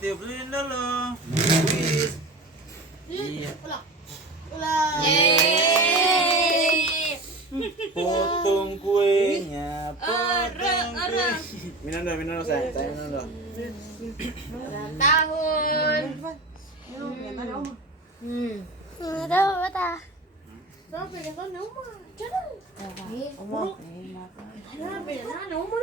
tiup lilin dulu. Wis. Iya. Yeay. Potong kuenya, potong kue. Minum dulu sayang, minum dulu. Tahun. Đâu bà ta? Đó về nó nấu mà. Chết rồi. Oma. Nó về nó nấu mà.